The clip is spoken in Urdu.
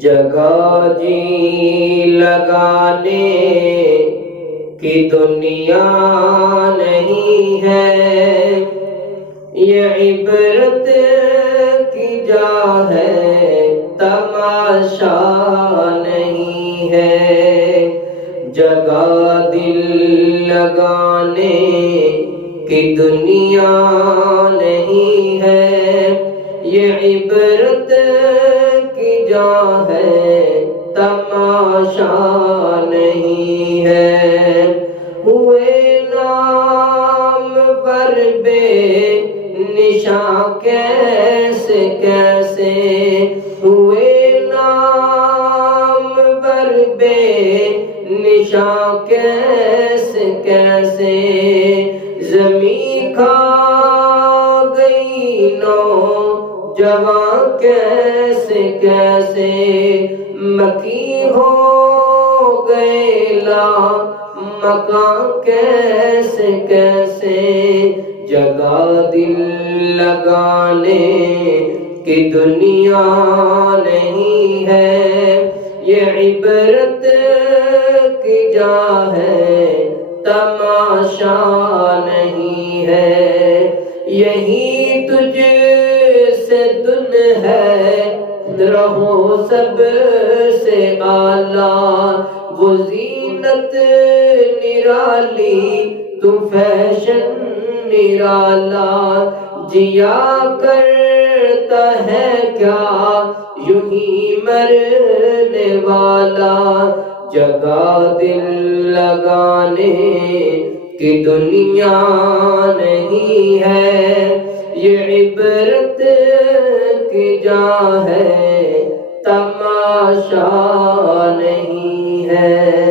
جگہ جی لگانے کی دنیا نہیں ہے، یہ عبرت کی جا ہے، تماشا نہیں ہے۔ جگہ دل لگانے کی دنیا نہیں ہے، یہ عبرت کی جا ہے، تماشا نہیں ہے۔ ہوئے نامور بے نشاں کیسے کیسے، ہوئے نامور بے نشاں کیسے کیسے، زمین کھا گئی نوجوان کیسے کیسے، مکی ہو گئے لا مکان کیسے کیسے۔ جگہ دل لگانے کی دنیا نہیں ہے، یہ عبرت کی جا ہے، تماشا نہیں ہے۔ یہی تجھ سے دن ہے، رہو سب سے اعلیٰ، وہ زینت نرالی تو فیشن نرالا، جیا کرتا ہے کیا یوں ہی مرنے والا۔ جگہ دل لگانے کی دنیا نہیں ہے، یہ عبرت کی جا ہے، تماشا نہیں ہے۔